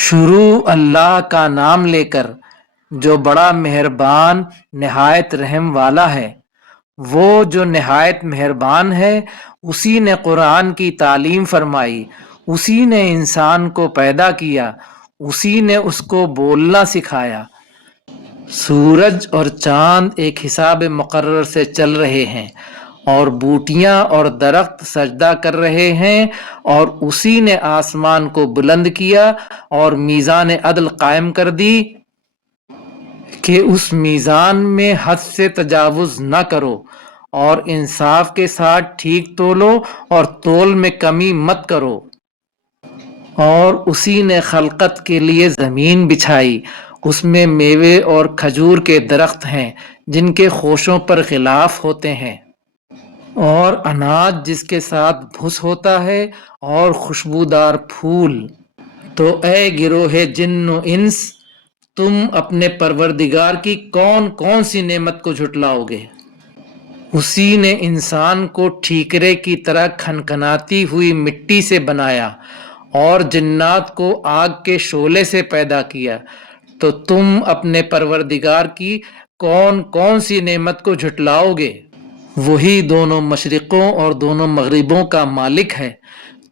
شروع اللہ کا نام لے کر جو بڑا مہربان نہایت رحم والا ہے۔ وہ جو نہایت مہربان ہے، اسی نے قرآن کی تعلیم فرمائی، اسی نے انسان کو پیدا کیا، اسی نے اس کو بولنا سکھایا۔ سورج اور چاند ایک حساب مقرر سے چل رہے ہیں، اور بوٹیاں اور درخت سجدہ کر رہے ہیں، اور اسی نے آسمان کو بلند کیا اور میزان عدل قائم کر دی کہ اس میزان میں حد سے تجاوز نہ کرو، اور انصاف کے ساتھ ٹھیک تولو اور تول میں کمی مت کرو۔ اور اسی نے خلقت کے لیے زمین بچھائی، اس میں میوے اور کھجور کے درخت ہیں جن کے خوشوں پر غلاف ہوتے ہیں، اور اناج جس کے ساتھ بھس ہوتا ہے، اور خوشبودار پھول۔ تو اے گروہ جن و انس، تم اپنے پروردگار کی کون کون سی نعمت کو جھٹلاؤ گے؟ اسی نے انسان کو ٹھیکرے کی طرح کھنکھناتی ہوئی مٹی سے بنایا، اور جنات کو آگ کے شعلے سے پیدا کیا۔ تو تم اپنے پروردگار کی کون کون سی نعمت کو جھٹلاؤ گے؟ وہی دونوں مشرقوں اور دونوں مغربوں کا مالک ہے۔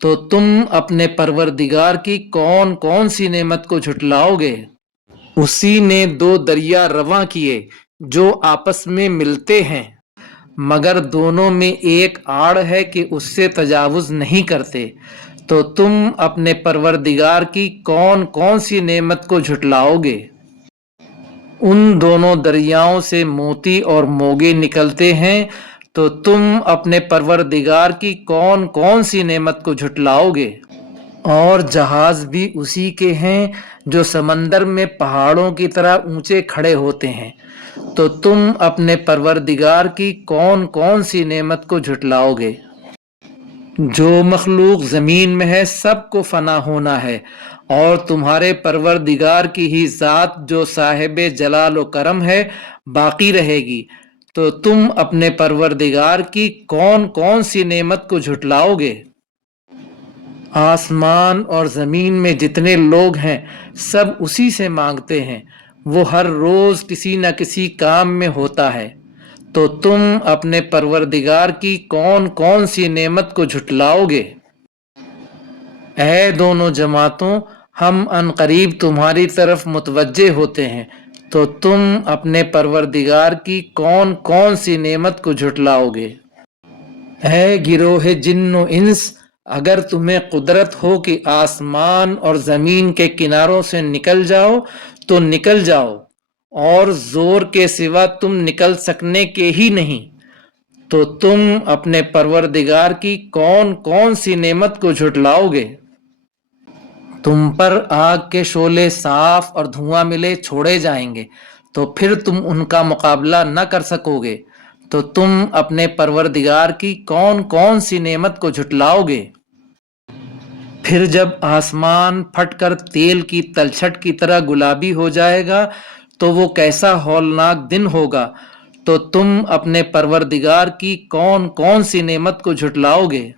تو تم اپنے پروردگار کی کون کون سی نعمت کو جھٹلاؤ گے؟ اسی نے دو دریا رواں کیے جو آپس میں ملتے ہیں، مگر دونوں میں ایک آڑ ہے کہ اس سے تجاوز نہیں کرتے۔ تو تم اپنے پروردگار کی کون کون سی نعمت کو جھٹلاؤ گے؟ ان دونوں دریاؤں سے موتی اور موگے نکلتے ہیں۔ تو تم اپنے پروردگار کی کون کون سی نعمت کو جھٹلاؤ گے؟ اور جہاز بھی اسی کے ہیں جو سمندر میں پہاڑوں کی طرح اونچے کھڑے ہوتے ہیں۔ تو تم اپنے پروردگار کی کون کون سی نعمت کو جھٹلاؤ گے؟ جو مخلوق زمین میں ہے سب کو فنا ہونا ہے، اور تمہارے پروردگار کی ہی ذات جو صاحب جلال و کرم ہے باقی رہے گی۔ تو تم اپنے پروردگار کی کون کون سی نعمت کو جھٹلاؤ گے؟ آسمان اور زمین میں جتنے لوگ ہیں سب اسی سے مانگتے ہیں، وہ ہر روز کسی نہ کسی کام میں ہوتا ہے۔ تو تم اپنے پروردگار کی کون کون سی نعمت کو جھٹلاؤ گے؟ اے دونوں جماعتوں، ہم عنقریب تمہاری طرف متوجہ ہوتے ہیں۔ تو تم اپنے پروردگار کی کون کون سی نعمت کو جھٹلاؤ گے؟ اے گروہ جن و انس، اگر تمہیں قدرت ہو کہ آسمان اور زمین کے کناروں سے نکل جاؤ تو نکل جاؤ، اور زور کے سوا تم نکل سکنے کے ہی نہیں۔ تو تم اپنے پروردگار کی کون کون سی نعمت کو جھٹلاؤ گے؟ تم پر آگ کے شعلے صاف اور دھواں ملے چھوڑے جائیں گے، تو پھر تم ان کا مقابلہ نہ کر سکو گے۔ تو تم اپنے پروردگار کی کون کون سی نعمت کو جھٹلاؤ گے؟ پھر جب آسمان پھٹ کر تیل کی تلچھٹ کی طرح گلابی ہو جائے گا تو وہ کیسا ہولناک دن ہوگا۔ تو تم اپنے پروردگار کی کون کون سی نعمت کو جھٹلاؤ گے؟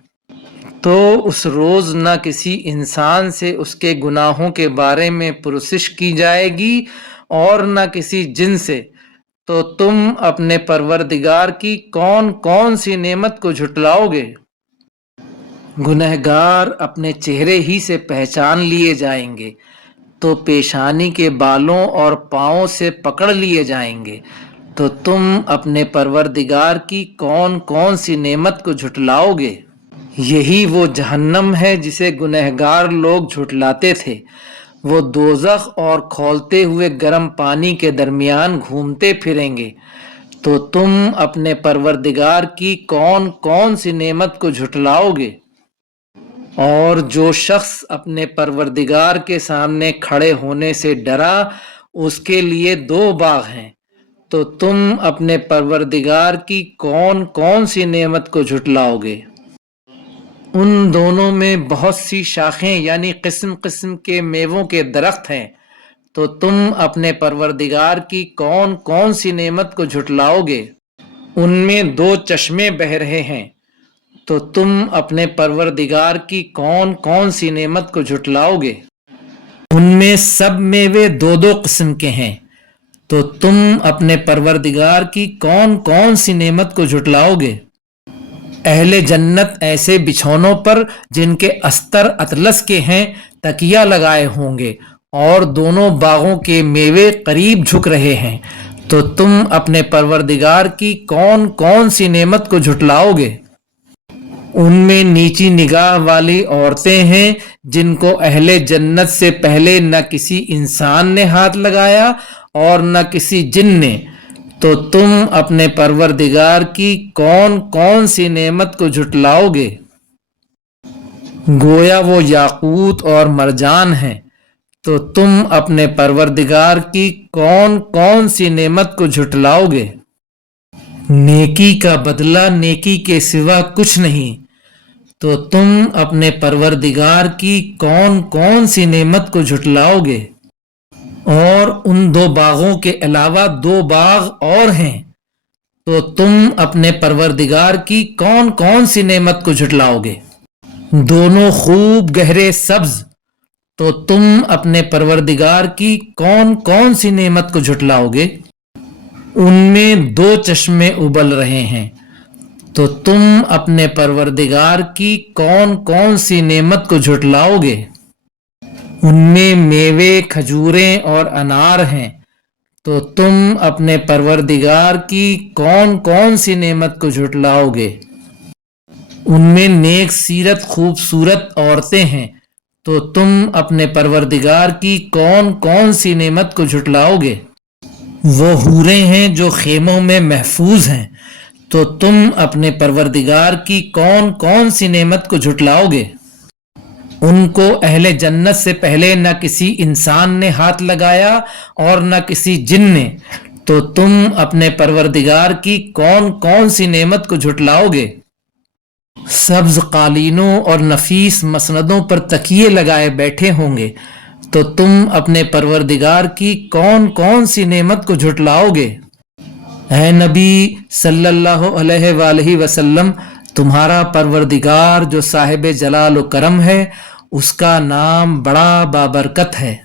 تو اس روز نہ کسی انسان سے اس کے گناہوں کے بارے میں پرسش کی جائے گی اور نہ کسی جن سے۔ تو تم اپنے پروردگار کی کون کون سی نعمت کو جھٹلاؤ گے؟ گنہگار اپنے چہرے ہی سے پہچان لیے جائیں گے، تو پیشانی کے بالوں اور پاؤں سے پکڑ لیے جائیں گے۔ تو تم اپنے پروردگار کی کون کون سی نعمت کو جھٹلاؤ گے؟ یہی وہ جہنم ہے جسے گنہگار لوگ جھٹلاتے تھے، وہ دوزخ اور کھولتے ہوئے گرم پانی کے درمیان گھومتے پھریں گے۔ تو تم اپنے پروردگار کی کون کون سی نعمت کو جھٹلاؤ گے؟ اور جو شخص اپنے پروردگار کے سامنے کھڑے ہونے سے ڈرا، اس کے لیے دو باغ ہیں۔ تو تم اپنے پروردگار کی کون کون سی نعمت کو جھٹلاؤ گے؟ ان دونوں میں بہت سی شاخیں یعنی قسم قسم کے میووں کے درخت ہیں۔ تو تم اپنے پروردگار کی کون کون سی نعمت کو جھٹلاؤ گے؟ ان میں دو چشمے بہہ رہے ہیں۔ تو تم اپنے پروردگار کی کون کون سی نعمت کو جھٹلاؤ گے؟ ان میں سب میوے دو دو قسم کے ہیں، تو تم اپنے پروردگار کی کون کون سی نعمت کو جھٹلاؤ گے؟ اہل جنت ایسے بچھونوں پر جن کے استر اطلس کے ہیں تکیہ لگائے ہوں گے، اور دونوں باغوں کے میوے قریب جھک رہے ہیں، تو تم اپنے پروردگار کی کون کون سی نعمت کو جھٹلاؤ گے؟ ان میں نیچی نگاہ والی عورتیں ہیں جن کو اہل جنت سے پہلے نہ کسی انسان نے ہاتھ لگایا اور نہ کسی جن نے، تو تم اپنے پروردگار کی کون کون سی نعمت کو جھٹلاؤ گے؟ گویا وہ یاقوت اور مرجان ہیں، تو تم اپنے پروردگار کی کون کون سی نعمت کو جھٹلاؤ گے؟ نیکی کا بدلہ نیکی کے سوا کچھ نہیں، تو تم اپنے پروردگار کی کون کون سی نعمت کو جھٹلاؤ گے؟ اور ان دو باغوں کے علاوہ دو باغ اور ہیں، تو تم اپنے پروردگار کی کون کون سی نعمت کو جھٹلاؤ گے؟ دونوں خوب گہرے سبز، تو تم اپنے پروردگار کی کون کون سی نعمت کو جھٹلاؤ گے؟ ان میں دو چشمے ابل رہے ہیں، تو تم اپنے پروردگار کی کون کون سی نعمت کو جھٹلاؤ گے؟ ان میں میوے کھجوریں اور انار ہیں، تو تم اپنے پروردگار کی کون کون سی نعمت کو جھٹلاؤ گے؟ ان میں نیک سیرت خوبصورت عورتیں ہیں، تو تم اپنے پروردگار کی کون کون سی نعمت کو جھٹلاؤ گے؟ وہ حوریں ہیں جو خیموں میں محفوظ ہیں، تو تم اپنے پروردگار کی کون کون سی نعمت کو جھٹلاؤ گے؟ ان کو اہل جنت سے پہلے نہ کسی انسان نے ہاتھ لگایا اور نہ کسی جن نے، تو تم اپنے پروردگار کی کون کون سی نعمت کو جھٹلاؤ گے؟ سبز قالینوں اور نفیس مسندوں پر تکیے لگائے بیٹھے ہوں گے، تو تم اپنے پروردگار کی کون کون سی نعمت کو جھٹلاؤ گے؟ اے نبی صلی اللہ علیہ وآلہ وسلم، تمہارا پروردگار جو صاحب جلال و کرم ہے، اس کا نام بڑا بابرکت ہے۔